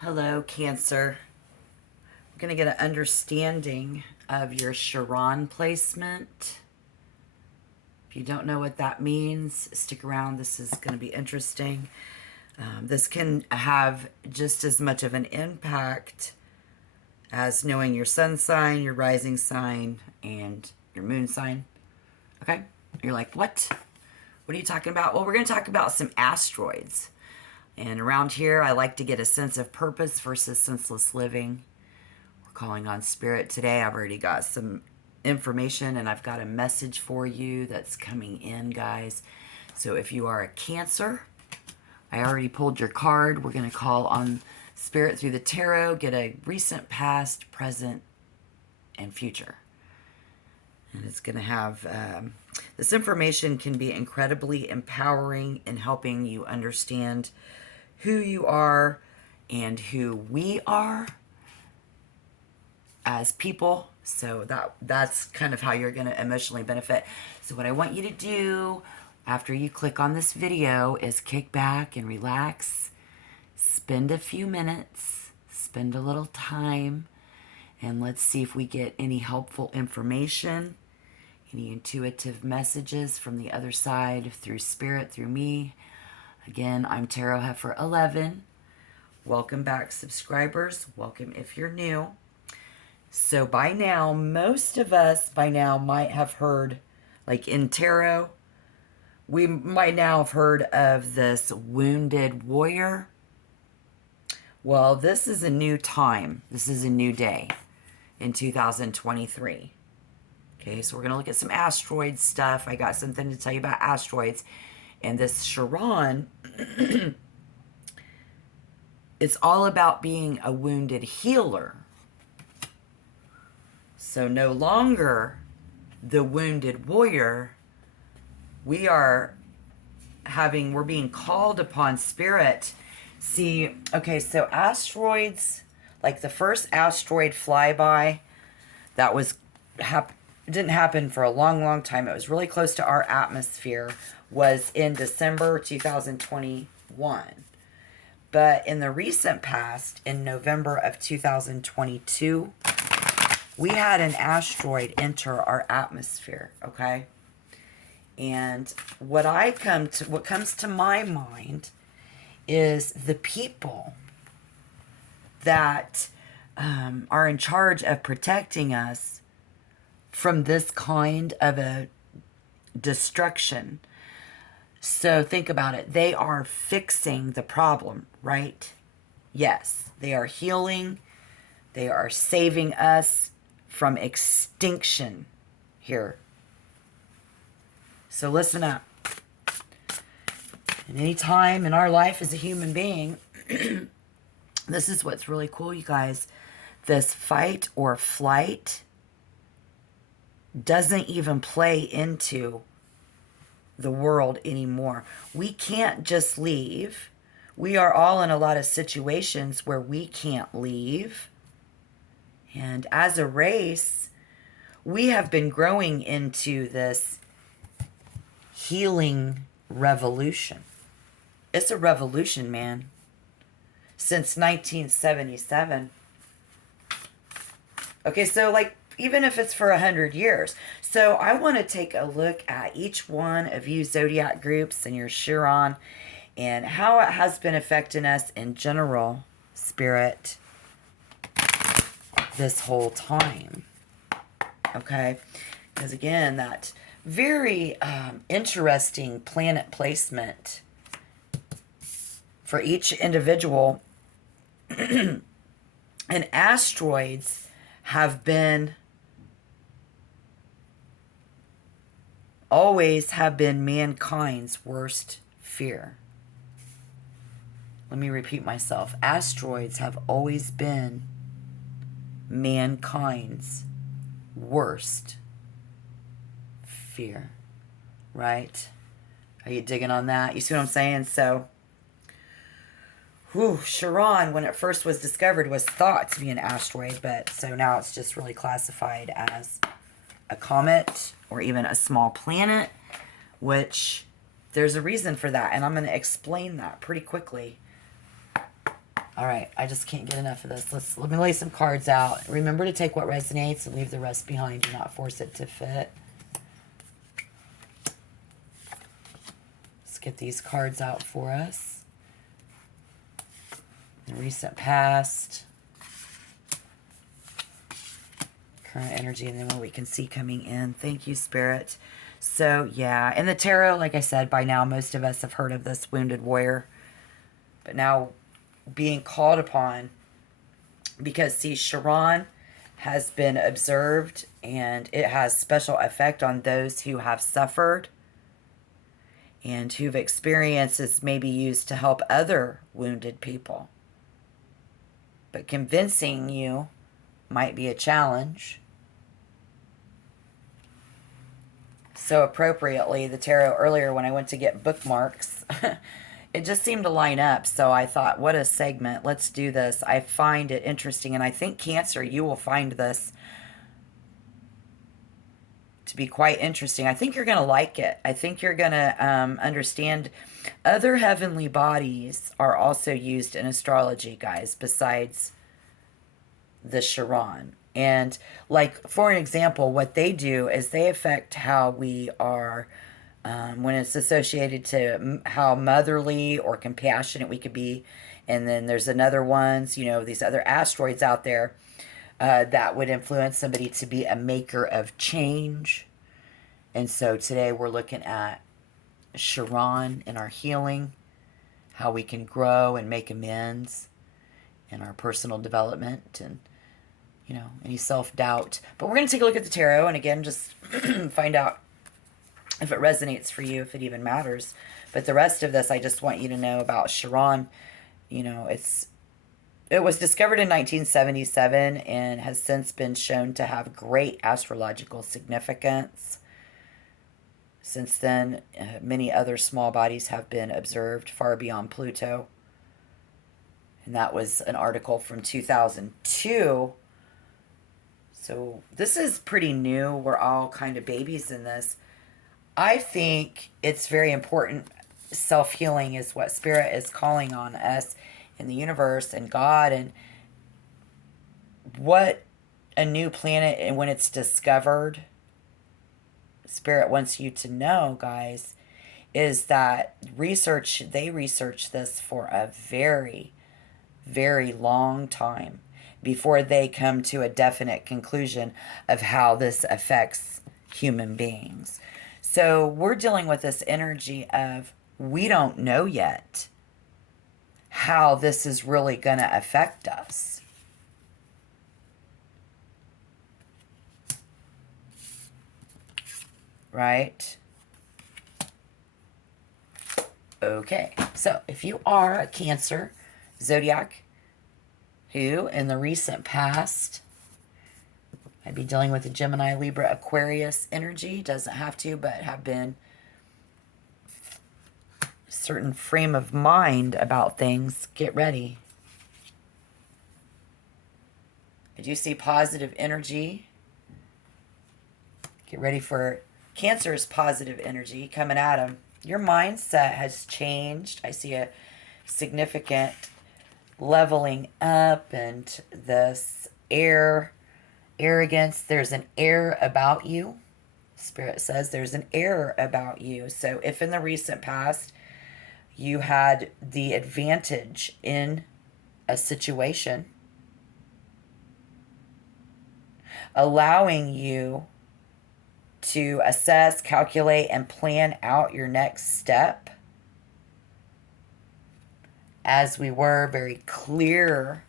Hello, Cancer. We're going to get an understanding of your Chiron placement. If you don't know what that means, stick around. This is going to be interesting. This can have just as much of an impact as knowing your sun sign, your rising sign, and your moon sign. Okay? You're like, what? What are you talking about? Well, we're going to talk about some asteroids. And around here, I like to get a sense of purpose versus senseless living. We're calling on spirit today. I've already got some information and I've got a message for you that's coming in, guys. So if you are a Cancer, I already pulled your card. We're going to call on spirit through the tarot, get a recent, past, present, and future. And it's going to have, this information can be incredibly empowering in helping you understand who you are and who we are as people. So that's kind of how you're going to emotionally benefit. So what I want you to do after you click on this video is kick back and relax, spend a few minutes, spend a little time, and let's see if we get any helpful information, any intuitive messages from the other side through spirit, through me. Again, I'm Tarot Heifer 11. Welcome back, subscribers. Welcome if you're new. So by now, most of us by now might have heard, like in tarot, we might now have heard of this wounded warrior. Well, this is a new time. This is a new day in 2023. Okay, so we're going to look at some asteroid stuff. I got something to tell you about asteroids. And this Chiron, it's all about being a wounded healer. So no longer the wounded warrior. We're being called upon spirit. See, okay, so asteroids, like the first asteroid flyby, that was didn't happen for a long, long time. It was really close to our atmosphere, was in December 2021. But in the recent past, in November of 2022, we had an asteroid enter our atmosphere, okay? And what comes to my mind is the people that are in charge of protecting us from this kind of a destruction. So think about it. They are fixing the problem, right? Yes, they are healing. They are saving us from extinction here. So listen up. And any time in our life as a human being, this is what's really cool, you guys. This fight or flight doesn't even play into the world anymore. We can't just leave. We are all in a lot of situations where we can't leave. And as a race, we have been growing into this healing revolution. It's a revolution, man. Since 1977. Okay, so like, even if it's for 100 years. So I want to take a look at each one of you zodiac groups and your Chiron and how it has been affecting us in general, spirit, this whole time. Okay? Because again, that very interesting planet placement for each individual. And asteroids always have been mankind's worst fear. Let me repeat myself. Asteroids have always been mankind's worst fear. Right? Are you digging on that? You see what I'm saying? So, Chiron, when it first was discovered, was thought to be an asteroid, but so now it's just really classified as a comet or even a small planet, which there's a reason for that, and I'm going to explain that pretty quickly. All right, I just can't get enough of this. Let me lay some cards out. Remember to take what resonates and leave the rest behind. Do not force it to fit. Let's get these cards out for us. The recent past, current energy, and then what we can see coming in. Thank you, Spirit. So, yeah, in the tarot, like I said, by now most of us have heard of this wounded warrior. But now being called upon, because, see, Chiron has been observed, and it has special effect on those who have suffered and who've experienced is maybe used to help other wounded people. But convincing you might be a challenge. So appropriately, the tarot earlier when I went to get bookmarks, it just seemed to line up. So I thought, what a segment. Let's do this. I find it interesting. And I think Cancer, you will find this to be quite interesting. I think you're going to like it. I think you're going to understand other heavenly bodies are also used in astrology, guys, besides the Chiron. And like, for an example, what they do is they affect how we are, when it's associated to how motherly or compassionate we could be. And then there's another ones, you know, these other asteroids out there that would influence somebody to be a maker of change. And so today we're looking at Chiron in our healing, how we can grow and make amends in our personal development and, you know, any self-doubt. But we're going to take a look at the tarot and again just find out if it resonates for you, if it even matters. But the rest of this, I just want you to know about Chiron. You know, it was discovered in 1977 and has since been shown to have great astrological significance. Since then, many other small bodies have been observed far beyond Pluto. And that was an article from 2002. So this is pretty new. We're all kind of babies in this. I think it's very important. Self-healing is what Spirit is calling on us in the universe and God, and what a new planet, and when it's discovered, Spirit wants you to know, guys, is that they research this for a very, very long time before they come to a definite conclusion of how this affects human beings. So we're dealing with this energy of we don't know yet how this is really going to affect us. Right? Okay. So if you are a Cancer zodiac who in the recent past, I'd be dealing with a Gemini, Libra, Aquarius energy. Doesn't have to, but have been certain frame of mind about things. Get ready. I do see positive energy. Get ready for Cancer's positive energy coming at them. Your mindset has changed. I see a significant leveling up and this arrogance. There's an air about you. Spirit says there's an air about you. So if in the recent past you had the advantage in a situation, allowing you to assess, calculate, and plan out your next step, as we were very clear.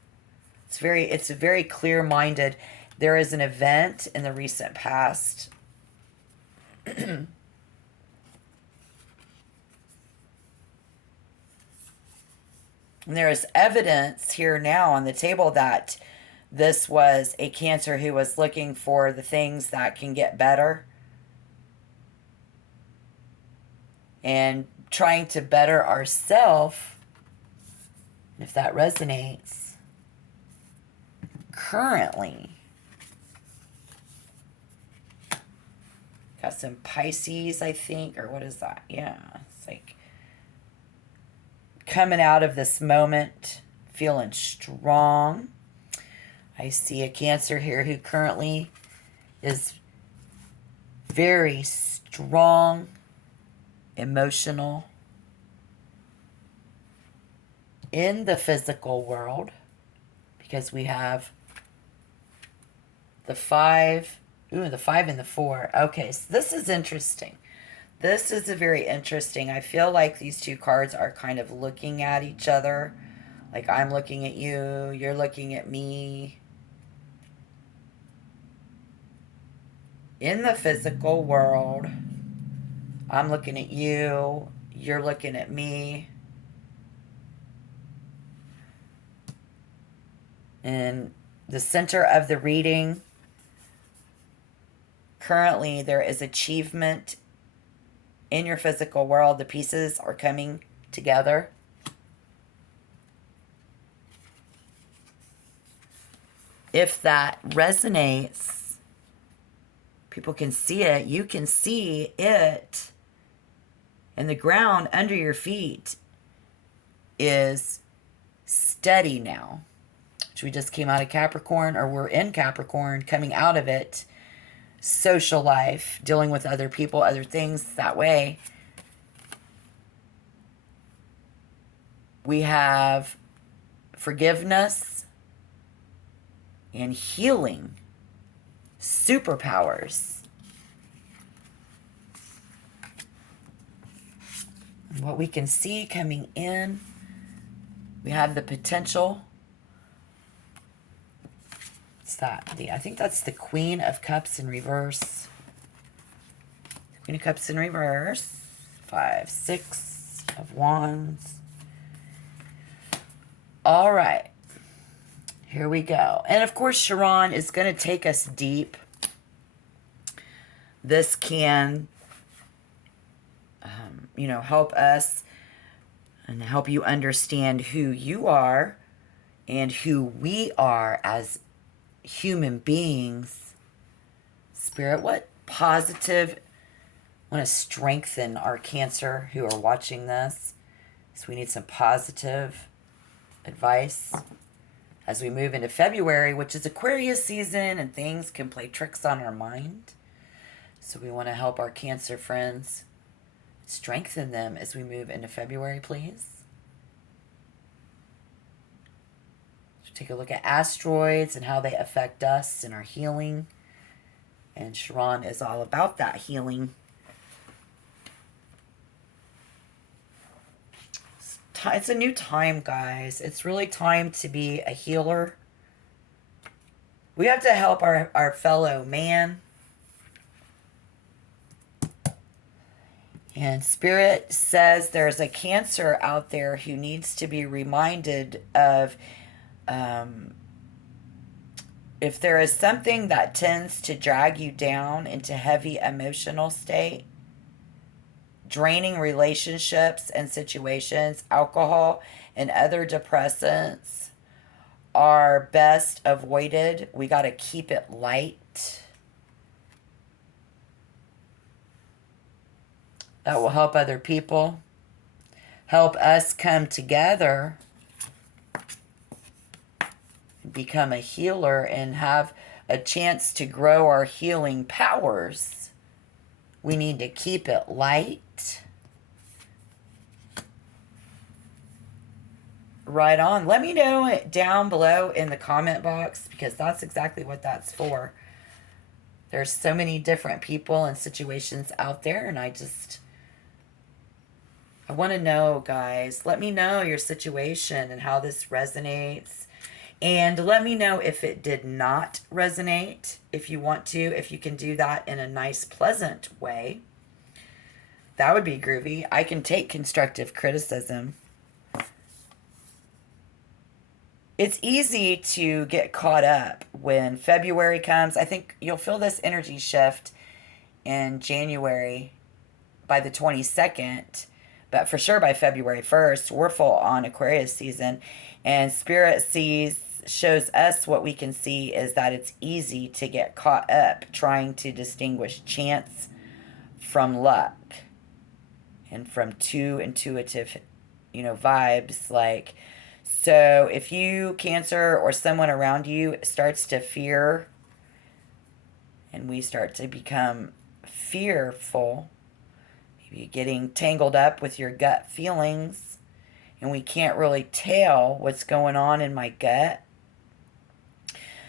It's very clear-minded. There is an event in the recent past and there is evidence here now on the table that this was a Cancer who was looking for the things that can get better and trying to better ourselves. If that resonates, currently, got some Pisces, I think, or what is that? Yeah, it's like coming out of this moment, feeling strong. I see a Cancer here who currently is very strong, emotional in the physical world, because we have the 5, the 5 and the 4. Okay, so this is interesting. This is a very interesting. I feel like these two cards are kind of looking at each other. Like I'm looking at you, you're looking at me. In the physical world, I'm looking at you, you're looking at me. In the center of the reading, currently there is achievement in your physical world. The pieces are coming together. If that resonates, people can see it. You can see it. And the ground under your feet is steady now. Which we just came out of Capricorn, or we're in Capricorn, coming out of it. Social life, dealing with other people, other things that way. We have forgiveness and healing, superpowers. And what we can see coming in, we have the potential. What's that? I think that's the Queen of Cups in reverse. Queen of Cups in reverse. 5, 6 of Wands. All right. Here we go. And of course, Chiron is going to take us deep. This can, help us and help you understand who you are and who we are as human beings. Spirit, what positive, I want to strengthen our Cancer who are watching this. So we need some positive advice as we move into February, which is Aquarius season, and things can play tricks on our mind. So we want to help our Cancer friends, strengthen them as we move into February, please. So take a look at asteroids and how they affect us and our healing. And Chiron is all about that healing. It's a new time, guys. It's really time to be a healer. We have to help our fellow man. And Spirit says there's a Cancer out there who needs to be reminded of if there is something that tends to drag you down into heavy emotional state, draining relationships and situations, alcohol and other depressants are best avoided. We got to keep it light. That will help other people, help us come together, become a healer, and have a chance to grow our healing powers. We need to keep it light. Right on. Let me know down below in the comment box, because that's exactly what that's for. There's so many different people and situations out there, and I want to know, guys. Let me know your situation and how this resonates. And let me know if it did not resonate, if you want to, if you can do that in a nice, pleasant way. That would be groovy. I can take constructive criticism. It's easy to get caught up when February comes. I think you'll feel this energy shift in January by the 22nd. But for sure by February 1st, we're full on Aquarius season. And Spirit shows us what we can see is that it's easy to get caught up trying to distinguish chance from luck and from too intuitive, vibes like So if you, Cancer, or someone around you starts to fear, and we start to become fearful, maybe getting tangled up with your gut feelings, and we can't really tell what's going on in my gut,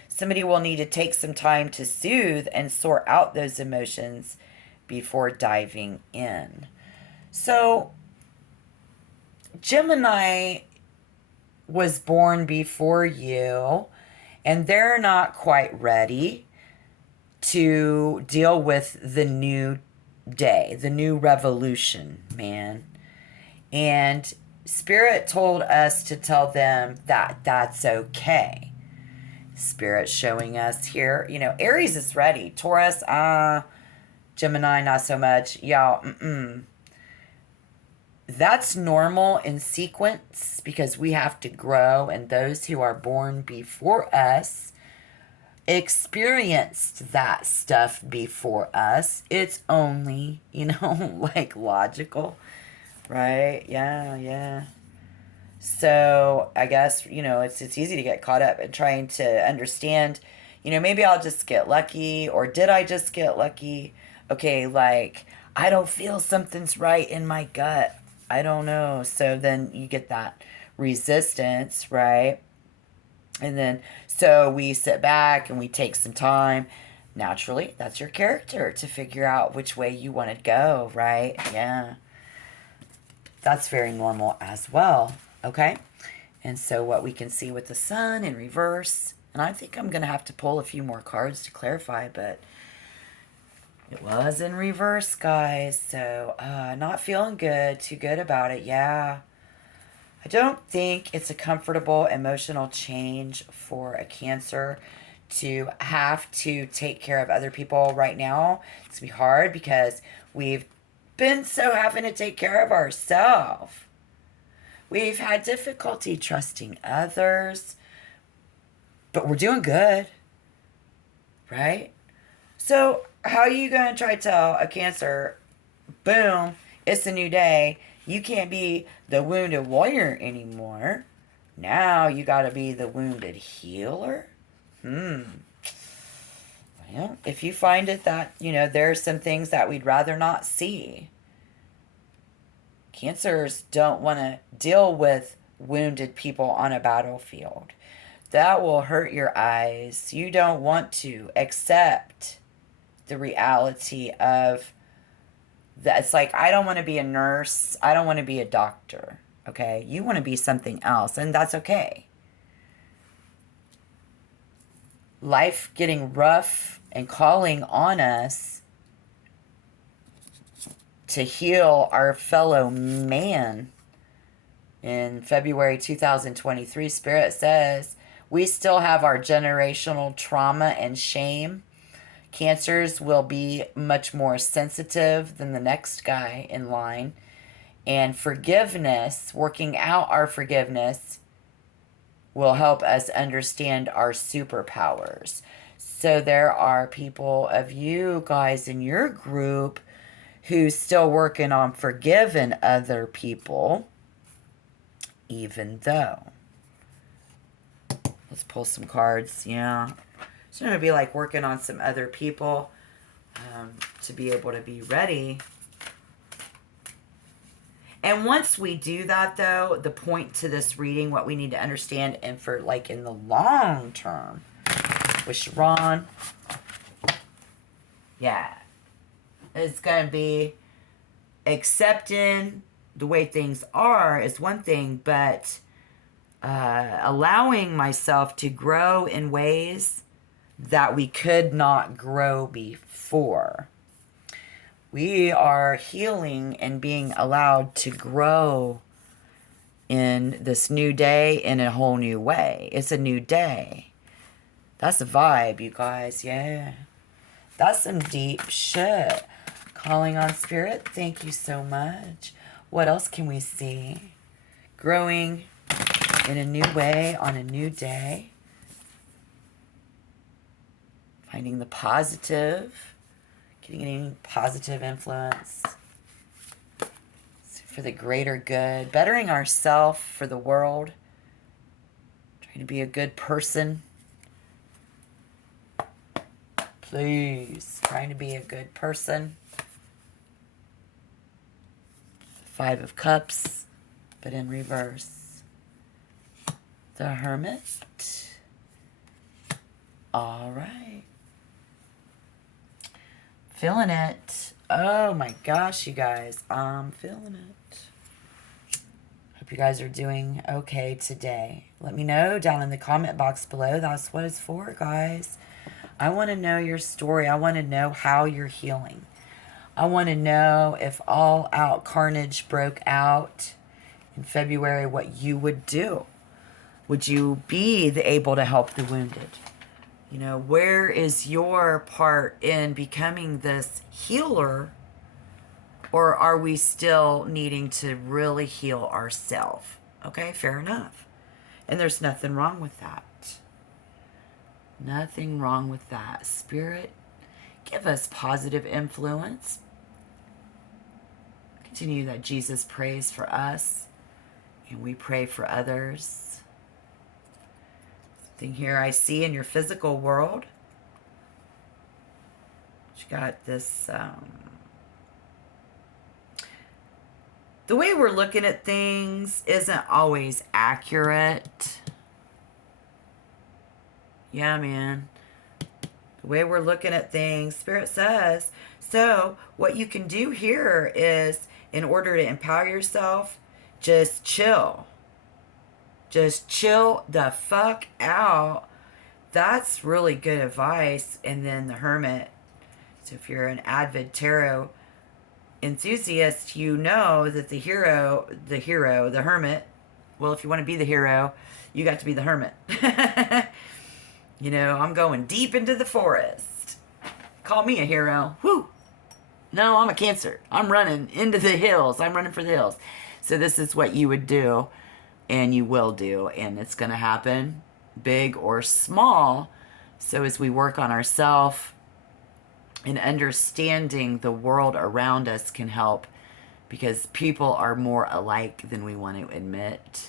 somebody will need to take some time to soothe and sort out those emotions before diving in. So, Gemini was born before you, and they're not quite ready to deal with the new day, the new revolution, man. And Spirit told us to tell them that that's okay. Spirit showing us here, Aries is ready. Taurus, Gemini, not so much. Y'all, that's normal in sequence because we have to grow, and those who are born before us experienced that stuff before us. It's only, like logical, right? Yeah. So I guess, it's easy to get caught up in trying to understand, maybe I'll just get lucky, or did I just get lucky? Okay, like, I don't feel something's right in my gut. I don't know. So then you get that resistance, right? And then, so we sit back and we take some time. Naturally, that's your character to figure out which way you want to go, right? Yeah. That's very normal as well, okay? And so what we can see with the sun in reverse, and I think I'm going to have to pull a few more cards to clarify, but it was in reverse, guys. So, not feeling good, too good about it, yeah. I don't think it's a comfortable emotional change for a Cancer to have to take care of other people right now. It's going to be hard because we've been so having to take care of ourselves. We've had difficulty trusting others, but we're doing good, right? So how are you going to try to tell a Cancer, boom, it's a new day, you can't be the wounded warrior anymore. Now you got to be the wounded healer? Well, if you find it that, there are some things that we'd rather not see. Cancers don't want to deal with wounded people on a battlefield. That will hurt your eyes. You don't want to accept the reality of that. It's like, I don't want to be a nurse. I don't want to be a doctor. Okay? You want to be something else, and that's okay. Life getting rough and calling on us to heal our fellow man. In February 2023, Spirit says we still have our generational trauma and shame. Cancers will be much more sensitive than the next guy in line. And forgiveness, working out our forgiveness, will help us understand our superpowers. So there are people of you guys in your group who's still working on forgiving other people, even though. Let's pull some cards. Yeah. It's going to be like working on some other people to be able to be ready. And once we do that, though, the point to this reading, what we need to understand, and for like in the long term, with Sharon, yeah, it's going to be accepting the way things are is one thing, but allowing myself to grow in ways that we could not grow before. We are healing and being allowed to grow in this new day in a whole new way. It's a new day. That's a vibe, you guys. Yeah. That's some deep shit. Calling on Spirit, thank you so much. What else can we see? Growing in a new way on a new day. Finding the positive. Getting any positive influence for the greater good. Bettering ourselves for the world. Trying to be a good person. Please. Trying to be a good person. Five of Cups, but in reverse. The Hermit. All right. Feeling it. Oh my gosh, you guys. I'm feeling it. Hope you guys are doing okay today. Let me know down in the comment box below. That's what it's for, guys. I want to know your story. I want to know how you're healing. I want to know if all out carnage broke out in February, what you would do. Would you be able to help the wounded? You know, where is your part in becoming this healer? Or are we still needing to really heal ourselves? Okay, fair enough. And there's nothing wrong with that. Nothing wrong with that. Spirit, give us positive influence. Continue that Jesus prays for us and we pray for others. Something here I see in your physical world. You got this, the way we're looking at things isn't always accurate. Yeah, man. The way we're looking at things, Spirit says. So what you can do here is, in order to empower yourself, just chill. Just chill the fuck out. That's really good advice. And then the Hermit. So if you're an avid tarot enthusiast, you know that the Hermit, well, if you want to be the hero, you got to be the Hermit. You know, I'm going deep into the forest. Call me a hero. Whoo! No, I'm a Cancer. I'm running into the hills. I'm running for the hills. So this is what you would do, and you will do, and it's going to happen, big or small. So as we work on ourselves and understanding the world around us can help, because people are more alike than we want to admit.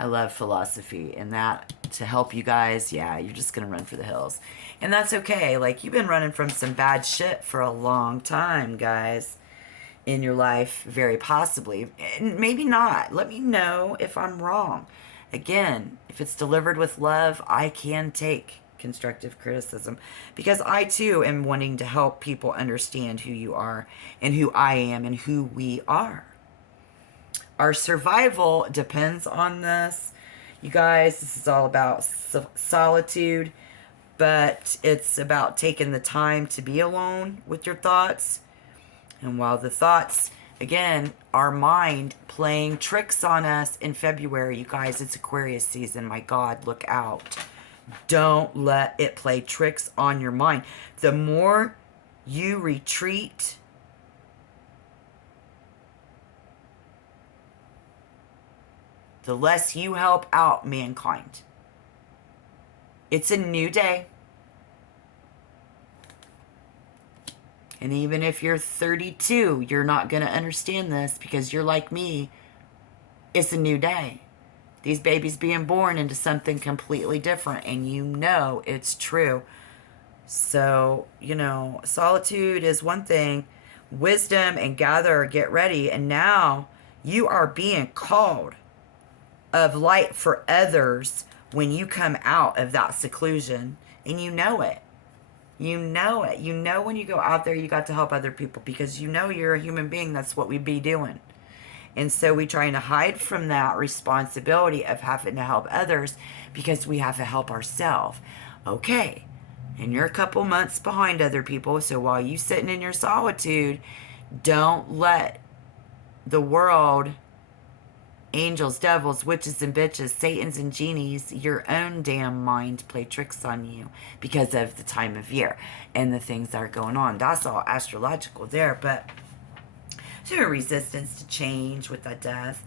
I love philosophy, and that to help you guys, yeah, you're just going to run for the hills. And that's okay. Like, you've been running from some bad shit for a long time, guys, in your life, very possibly. And maybe not. Let me know if I'm wrong. Again, if it's delivered with love, I can take constructive criticism, because I too am wanting to help people understand who you are and who I am and who we are. Our survival depends on this. You guys, this is all about solitude, but it's about taking the time to be alone with your thoughts. And while the thoughts, again, our mind playing tricks on us in February, you guys, it's Aquarius season. My God, look out. Don't let it play tricks on your mind. The more you retreat, the less you help out mankind. It's a new day. And even if you're 32, you're not going to understand this because you're like me. It's a new day. These babies being born into something completely different, and you know it's true. So, you know, solitude is one thing. Wisdom and gather, get ready. And now you are being called of light for others when you come out of that seclusion, and you know it. You know it. You know when you go out there, you got to help other people because you know you're a human being. That's what we be doing. And so we trying to hide from that responsibility of having to help others because we have to help ourselves. Okay. And you're a couple months behind other people. So while you sitting in your solitude, don't let the world, angels, devils, witches and bitches, satans and genies, your own damn mind play tricks on you because of the time of year and the things that are going on. That's all astrological there, but there's a resistance to change with that death.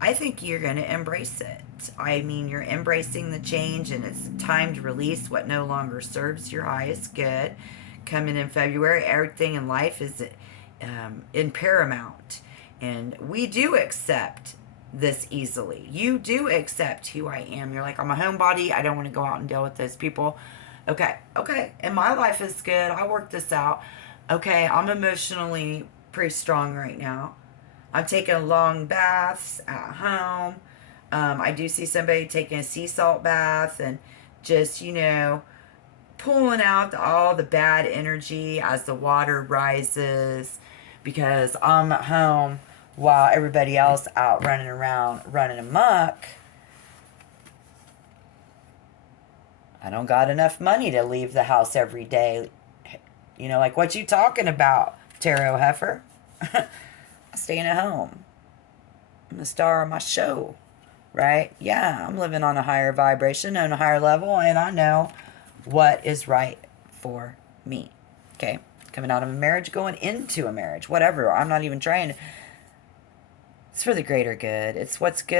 I think you're going to embrace it. I mean, you're embracing the change, and it's time to release what no longer serves your highest good. Coming in February, everything in life is in paramount. And we do accept this easily. You do accept who I am. You're like, I'm a homebody. I don't want to go out and deal with those people. Okay, okay. And my life is good. I worked this out. Okay, I'm emotionally pretty strong right now. I'm taking long baths at home. I do see somebody taking a sea salt bath and just, pulling out all the bad energy as the water rises, because I'm at home while everybody else out running around running amok. I don't got enough money to leave the house every day. Like, what you talking about, tarot heifer? I'm staying at home. I'm the star of my show, right? Yeah, I'm living on a higher vibration, on a higher level, and I know what is right for me. Okay? Coming out of a marriage, going into a marriage, whatever. I'm not even trying. It's for the greater good. It's what's good.